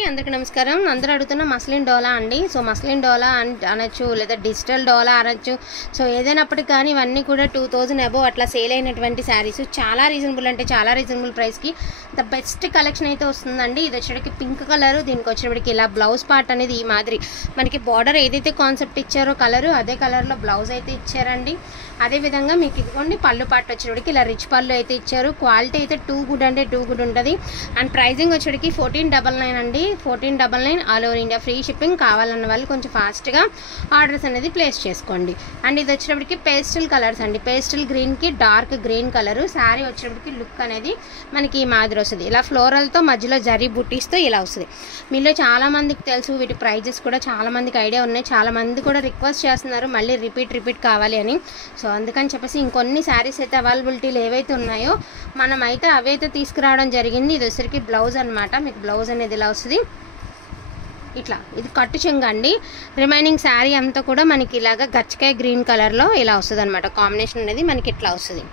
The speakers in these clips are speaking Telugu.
అందరికీ నమస్కారం. అందరూ అడుగుతున్న మస్లిన్ డోలా అండి. సో మస్లిన్ డోలా అనొచ్చు, లేదా డిజిటల్ డోలా అనొచ్చు. సో ఏదైనప్పటికీ కానీ ఇవన్నీ కూడా 2000 అబోవ్ అట్లా సేల్ అయినటువంటి శారీస్. చాలా రీజనబుల్, అంటే చాలా రీజనబుల్ ప్రైస్కి ద బెస్ట్ కలెక్షన్ అయితే వస్తుందండి. ఇది వచ్చేటికి పింక్ కలర్, దీనికి వచ్చేటికి ఇలా బ్లౌజ్ పార్ట్ అనేది ఈ మాదిరి మనకి బార్డర్ ఏదైతే కాన్సెప్ట్ ఇచ్చారో కలరు, అదే కలర్లో బ్లౌజ్ అయితే ఇచ్చారండి. అదేవిధంగా మీకు ఇదిగోండి పళ్ళు పార్ట్ వచ్చేటికి ఇలా రిచ్ పళ్ళు అయితే ఇచ్చారు. క్వాలిటీ అయితే టూ గుడ్ ఉంటుంది. అండ్ ప్రైజింగ్ వచ్చేటికి 1499 అండి. 1499 all over India free shipping. కావాలన్న వాళ్ళు కొంచెం ఫాస్ట్గా ఆర్డర్స్ అనేది ప్లేస్ చేసుకోండి. అండ్ ఇది వచ్చేటప్పటికి పేస్టల్ కలర్స్ అండి. పేస్టల్ గ్రీన్కి డార్క్ గ్రీన్ కలరు. శారీ వచ్చేటప్పటికి లుక్ అనేది మనకి ఈ మాదిరి వస్తుంది. ఇలా ఫ్లోరల్తో మధ్యలో జరీ బుట్టీస్తో ఇలా వస్తుంది. మీలో చాలామందికి తెలుసు, వీటి ప్రైజెస్ కూడా చాలామందికి ఐడియా ఉన్నాయి. చాలామంది కూడా రిక్వెస్ట్ చేస్తున్నారు మళ్ళీ రిపీట్ కావాలి అని. సో అందుకని చెప్పేసి ఇంకొన్ని శారీస్ అయితే అవైలబిలిటీలు ఏవైతే ఉన్నాయో మనం అయితే అవైతే తీసుకురావడం జరిగింది. ఇది వచ్చరికి బ్లౌజ్ అనమాట. మీకు బ్లౌజ్ అనేది ఇలా వస్తుంది ఇట్లా. ఇది కట్టు చెంగు అండి. రిమైనింగ్ శారీ అంతా కూడా మనకి ఇలాగ గచ్చకాయ గ్రీన్ కలర్లో ఇలా వస్తుంది అనమాట. కాంబినేషన్ అనేది మనకి ఇట్లా వస్తుంది.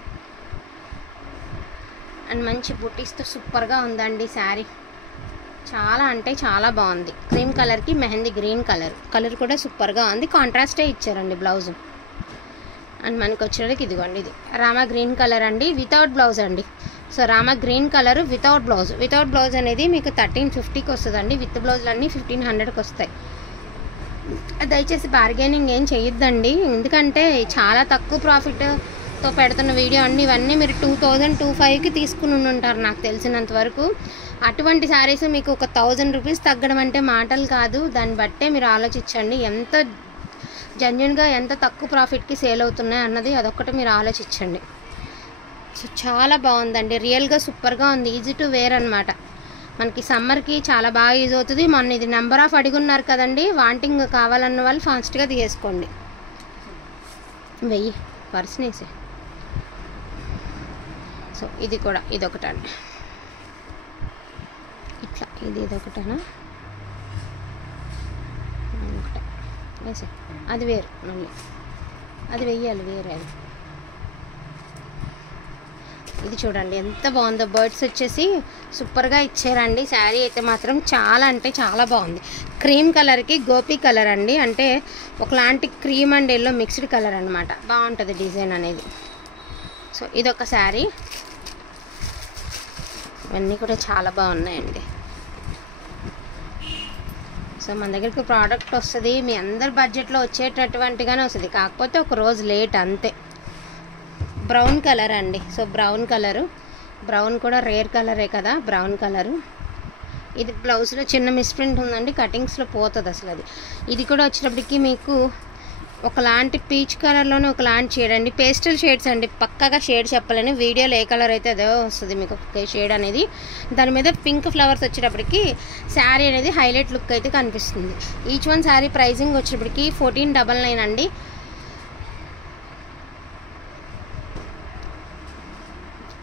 అండ్ మంచి బుటీస్తో సూపర్గా ఉందండి శారీ. చాలా అంటే చాలా బాగుంది. క్రీమ్ కలర్కి మెహందీ గ్రీన్ కలర్ కూడా సూపర్గా ఉంది. కాంట్రాస్టే ఇచ్చారండి బ్లౌజ్. అండ్ మనకి వచ్చేటికి ఇదిగోండి, ఇది రామా గ్రీన్ కలర్ అండి, వితౌట్ బ్లౌజ్ అండి. So Rama green colour without blouse అనేది మీకు 1350కి వస్తుందండి. విత్ బ్లౌజ్లు అన్నీ 1500కి వస్తాయి. దయచేసి బార్గెనింగ్ ఏం చేయొద్దండి, ఎందుకంటే చాలా తక్కువ ప్రాఫిట్తో పెడుతున్న వీడియో అండి. ఇవన్నీ మీరు 2000-2500కి తీసుకుని ఉంటారు నాకు తెలిసినంత వరకు. అటువంటి శారీస్ మీకు ఒక 1000 రూపీస్ తగ్గడం అంటే మాటలు కాదు. దాన్ని బట్టే మీరు ఆలోచించండి ఎంత జెన్యున్గా ఎంత తక్కువ ప్రాఫిట్కి సేల్ అవుతున్నాయి అన్నది అదొక్కటి మీరు ఆలోచించండి. సో చాలా బాగుందండి, రియల్గా సూపర్గా ఉంది. ఈజీ టు వేర్ అనమాట. మనకి సమ్మర్కి చాలా బాగా యూజ్ అవుతుంది. మొన్న ఇది నెంబర్ ఆఫ్ అడుగున్నారు కదండి, వాంటింగ్ కావాలన్న వాళ్ళు ఫాస్ట్గా తీసుకోండి. వెయ్యి పర్సనేసే. సో ఇది కూడా ఇదొకటండి ఇట్లా. ఇదొకటనా, ఒకటే వేసే. అది వేరు, మళ్ళీ అది వెయ్యాలి వేరే. అది ఇది చూడండి ఎంత బాగుందో. బర్డ్స్ వచ్చేసి సూపర్గా ఇచ్చారండి. శారీ అయితే మాత్రం చాలా అంటే చాలా బాగుంది. క్రీమ్ కలర్కి గోపీ కలర్ అండి, అంటే ఒకలాంటి cream and yellow mixed colour అనమాట. బాగుంటుంది డిజైన్ అనేది. సో ఇదొక శారీ. ఇవన్నీ కూడా చాలా బాగున్నాయండి. సో మన దగ్గరికి ప్రోడక్ట్ వస్తుంది, మీ అందరి బడ్జెట్లో వచ్చేటటువంటిగానే వస్తుంది, కాకపోతే ఒక రోజు లేట్ అంతే. బ్రౌన్ కలర్ అండి. సో బ్రౌన్ కూడా రేర్ కలరే కదా, బ్రౌన్ కలరు. ఇది బ్లౌజ్లో చిన్న మిస్ప్రింట్ ఉందండి, కటింగ్స్లో పోతుంది అసలు అది. ఇది కూడా వచ్చేటప్పటికి మీకు ఒకలాంటి పీచ్ కలర్లోనే ఒకలాంటి షేడ్ అండి. పేస్టల్ షేడ్స్ అండి, పక్కాగా షేడ్ చెప్పలేను. వీడియోలో ఏ కలర్ అయితే అదే వస్తుంది మీకు షేడ్ అనేది. దాని మీద పింక్ ఫ్లవర్స్ వచ్చేటప్పటికి శారీ అనేది హైలైట్ లుక్ అయితే కనిపిస్తుంది. ఈచ్ వన్ శారీ ప్రైజింగ్ వచ్చేటప్పటికి 1499 అండి.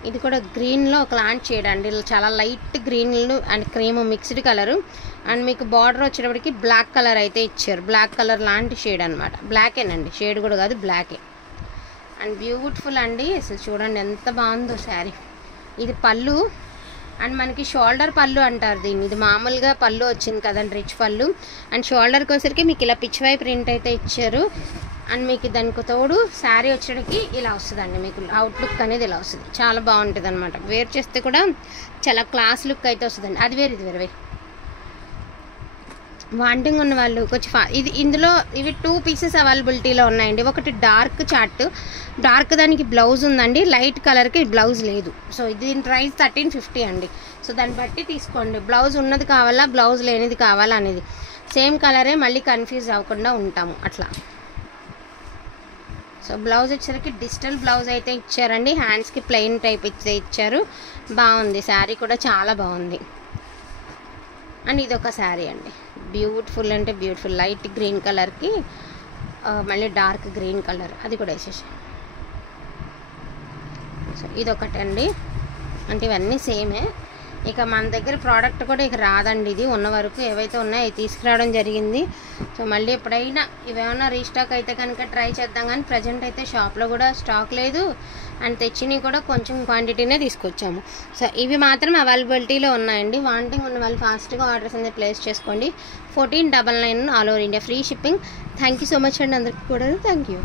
ఇది కూడా గ్రీన్లో ఒకలాంటి షేడ్ అండి, చాలా light green and cream mixed colour. And మీకు బార్డర్ వచ్చేటప్పటికి బ్లాక్ కలర్ అయితే ఇచ్చారు. బ్లాక్ కలర్ లాంటి షేడ్ అనమాట. బ్లాకేనండి, షేడ్ కూడా కాదు, బ్లాకే. అండ్ బ్యూటిఫుల్ అండి, అసలు చూడండి ఎంత బాగుందో శారీ. ఇది పళ్ళు అండ్ మనకి షోల్డర్ పళ్ళు అంటారు దీన్ని. ఇది మామూలుగా పళ్ళు వచ్చింది కదండి, రిచ్ పళ్ళు. అండ్ షోల్డర్కి వచ్చేసరికి మీకు ఇలా పిచ్వై ప్రింట్ అయితే ఇచ్చారు. అండ్ మీకు దానికి తోడు శారీ వచ్చేటికి ఇలా వస్తుందండి. మీకు అవుట్లుక్ అనేది ఇలా వస్తుంది, చాలా బాగుంటుంది అనమాట. వేర్ చేస్తే కూడా చాలా క్లాస్ లుక్ అయితే వస్తుందండి. అది వేరు, ఇది వేరే. వాంటింగ్ ఉన్న వాళ్ళు కొంచెం ఇందులో ఇవి 2 పీసెస్ అవైలబిలిటీలో ఉన్నాయండి. ఒకటి డార్క్ చార్ట్, డార్క్ దానికి బ్లౌజ్ ఉందండి, లైట్ కలర్కి బ్లౌజ్ లేదు. సో దీని ప్రైస్ 1350 అండి. సో దాన్ని బట్టి తీసుకోండి, బ్లౌజ్ ఉన్నది కావాలా బ్లౌజ్ లేనిది కావాలా అనేది. సేమ్ కలరే, మళ్ళీ కన్ఫ్యూజ్ అవ్వకుండా ఉంటాము అట్లా. సో బ్లౌజ్ వచ్చేసరికి డిజిటల్ బ్లౌజ్ అయితే ఇచ్చారండి. హ్యాండ్స్కి ప్లెయిన్ టైప్ అయితే ఇచ్చారు. బాగుంది శారీ కూడా, చాలా బాగుంది. అండ్ ఇదొక శారీ అండి, బ్యూటిఫుల్ అంటే బ్యూటిఫుల్. లైట్ గ్రీన్ కలర్కి మళ్ళీ డార్క్ గ్రీన్ కలర్, అది కూడా వేసేసి. సో ఇదొకటండి, అంటే ఇవన్నీ సేమే. ఇక మన దగ్గర ప్రోడక్ట్ కూడా ఇక రాదండి. ఇది ఉన్న వరకు ఏవైతే ఉన్నాయో అవి తీసుకురావడం జరిగింది. సో మళ్ళీ ఎప్పుడైనా ఇవేమన్నా రీస్టాక్ అయితే కనుక ట్రై చేద్దాం, కానీ ప్రజెంట్ అయితే షాప్లో కూడా స్టాక్ లేదు అండ్ తెచ్చినవి కూడా కొంచెం క్వాంటిటీనే తీసుకొచ్చాము. సో ఇవి మాత్రం అవైలబిలిటీలో ఉన్నాయండి. వాంటింగ్ ఉన్న వాళ్ళు ఫాస్ట్గా ఆర్డర్స్ అనేది ప్లేస్ చేసుకోండి. 1499 all over India free shipping. Thank you so much అండి అందరికీ కూడా. Thank you.